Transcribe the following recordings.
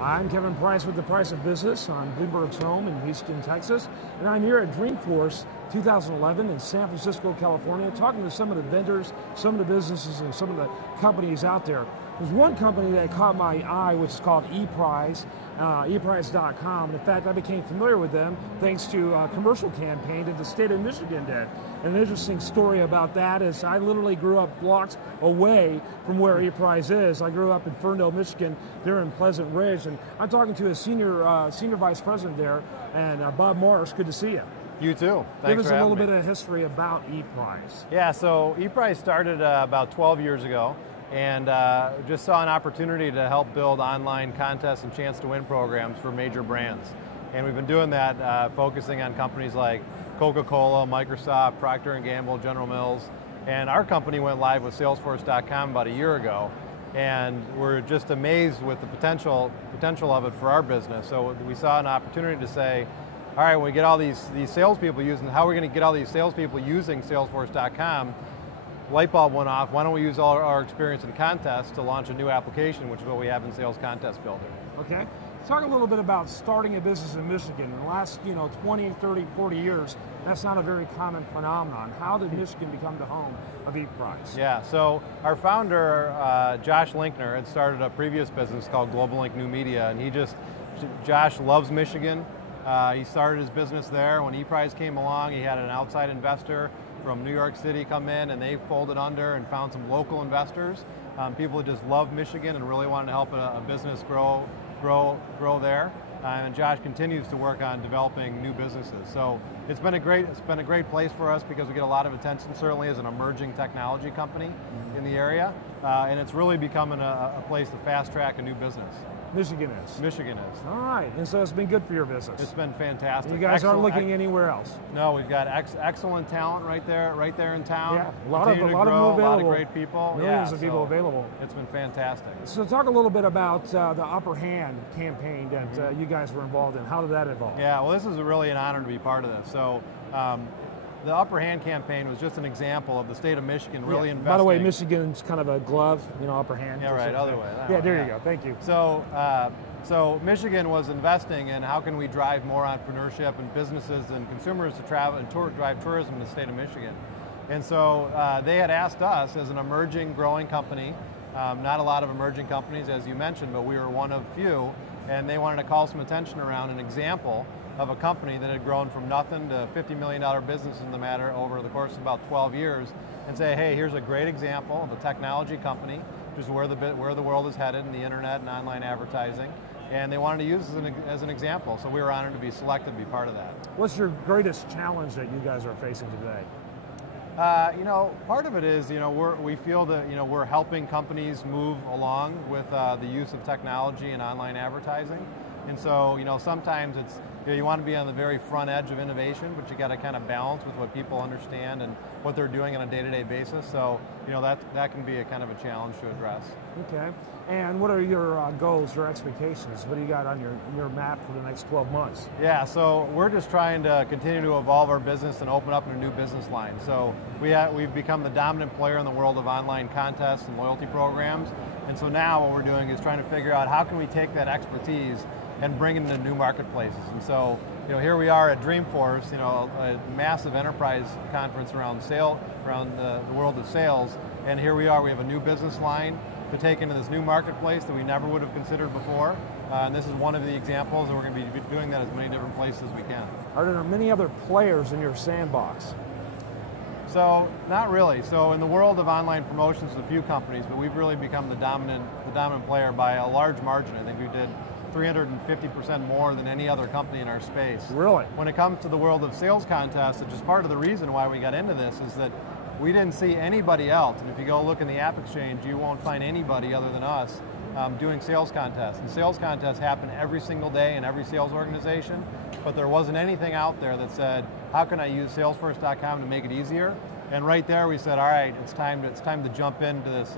I'm Kevin Price with The Price of Business on Bloomberg's home in Houston, Texas, and I'm here at Dreamforce 2011 in San Francisco, California, talking to some of the vendors, some of the businesses, and some of the companies out there. There's one company that caught my eye, which is called ePrice, ePrice.com. In fact, I became familiar with them thanks to a commercial campaign that the state of Michigan did. And an interesting story about that is I literally grew up blocks away from where ePrice is. I grew up in Ferndale, Michigan. They're in Pleasant Ridge, and I'm talking to a senior vice president there, and Bob Marsh. Good to see you. You too. Thanks Give us for a little having bit me. of history about ePrice. Yeah, so ePrice started about 12 years ago, and just saw an opportunity to help build online contests and chance to win programs for major brands. And we've been doing that, focusing on companies like Coca-Cola, Microsoft, Procter & Gamble, General Mills. And our company went live with Salesforce.com about a year ago, and we're just amazed with the potential of it for our business. So we saw an opportunity to say, all right, when we get all these salespeople using, how are we going to get all these salespeople using Salesforce.com? Light bulb went off. Why don't we use all our experience in contests to launch a new application, which is what we have in Sales Contest Builder. Okay. Talk a little bit about starting a business in Michigan. In the last 20, 30, 40 years, that's not a very common phenomenon. How did Michigan become the home of ePrice? Yeah, so our founder, Josh Linkner, had started a previous business called Global Link New Media, and Josh loves Michigan. He started his business there. When ePrice came along, he had an outside investor from New York City come in, and they folded under and found some local investors, people who just love Michigan and really wanted to help a business grow there. And Josh continues to work on developing new businesses. So it's been a great place for us because we get a lot of attention, certainly as an emerging technology company in the area, and it's really becoming a place to fast track a new business. Michigan is. Michigan is. All right, and so it's been good for your business. It's been fantastic. You guys aren't looking anywhere else. No, we've got excellent talent right there in town. Yeah, a lot of them available. A lot of great people. Millions of people available. It's been fantastic. So talk a little bit about the Upper Hand campaign that you guys were involved in. How did that evolve? Yeah, well, this is really an honor to be part of this. So. The Upper Hand campaign was just an example of the state of Michigan really investing. By the way, Michigan's kind of a glove, Upper Hand. Yeah, right, other way. Yeah, there you go. Thank you. So Michigan was investing in how can we drive more entrepreneurship and businesses and consumers to travel and drive tourism in the state of Michigan. And so they had asked us as an emerging, growing company, not a lot of emerging companies as you mentioned, but we were one of few, and they wanted to call some attention around an example of a company that had grown from nothing to $50 million business in the matter over the course of about 12 years, and say, hey, here's a great example of a technology company, which is where the world is headed in the internet and online advertising, and they wanted to use it as an example, so we were honored to be selected to be part of that. What's your greatest challenge that you guys are facing today? Part of it is, we feel that, we're helping companies move along with the use of technology and online advertising. And so, sometimes it's, you want to be on the very front edge of innovation, but you got to kind of balance with what people understand and what they're doing on a day-to-day basis. So, that can be a kind of a challenge to address. Okay. And what are your goals, your expectations? What do you got on your map for the next 12 months? Yeah, so we're just trying to continue to evolve our business and open up a new business line. So we've become the dominant player in the world of online contests and loyalty programs. And so now what we're doing is trying to figure out how can we take that expertise and bring it into new marketplaces. And so, here we are at Dreamforce, a massive enterprise conference around the world of sales. And here we are, we have a new business line to take into this new marketplace that we never would have considered before. And this is one of the examples, and we're going to be doing that as many different places as we can. Are there many other players in your sandbox? So, not really. So in the world of online promotions, a few companies, but we've really become the dominant player by a large margin. I think we did 350% more than any other company in our space. Really? When it comes to the world of sales contests, which is part of the reason why we got into this, is that we didn't see anybody else. And if you go look in the App Exchange, you won't find anybody other than us doing sales contests. And sales contests happen every single day in every sales organization, but there wasn't anything out there that said, how can I use Salesforce.com to make it easier? And right there we said, all right, it's time to jump into this,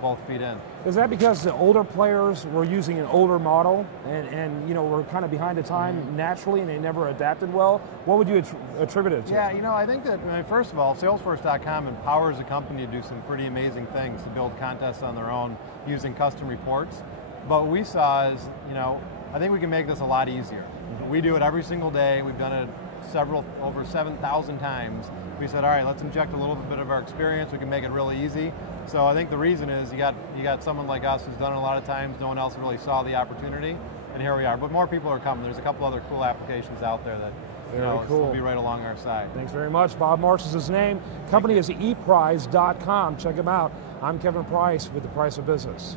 both feet in. Is that because the older players were using an older model and were kind of behind the time naturally and they never adapted well? What would you attribute it to? Yeah, I think that, first of all, Salesforce.com empowers a company to do some pretty amazing things, to build contests on their own using custom reports. But what we saw is, I think we can make this a lot easier. We do it every single day. We've done it over 7,000 times. We said, all right, let's inject a little bit of our experience. We can make it really easy. So I think the reason is you got someone like us who's done it a lot of times. No one else really saw the opportunity, and here we are. But more people are coming. There's a couple other cool applications out there that will be right along our side. Thanks very much. Bob Marsh is his name. Company is ePrize.com. Check him out. I'm Kevin Price with The Price of Business.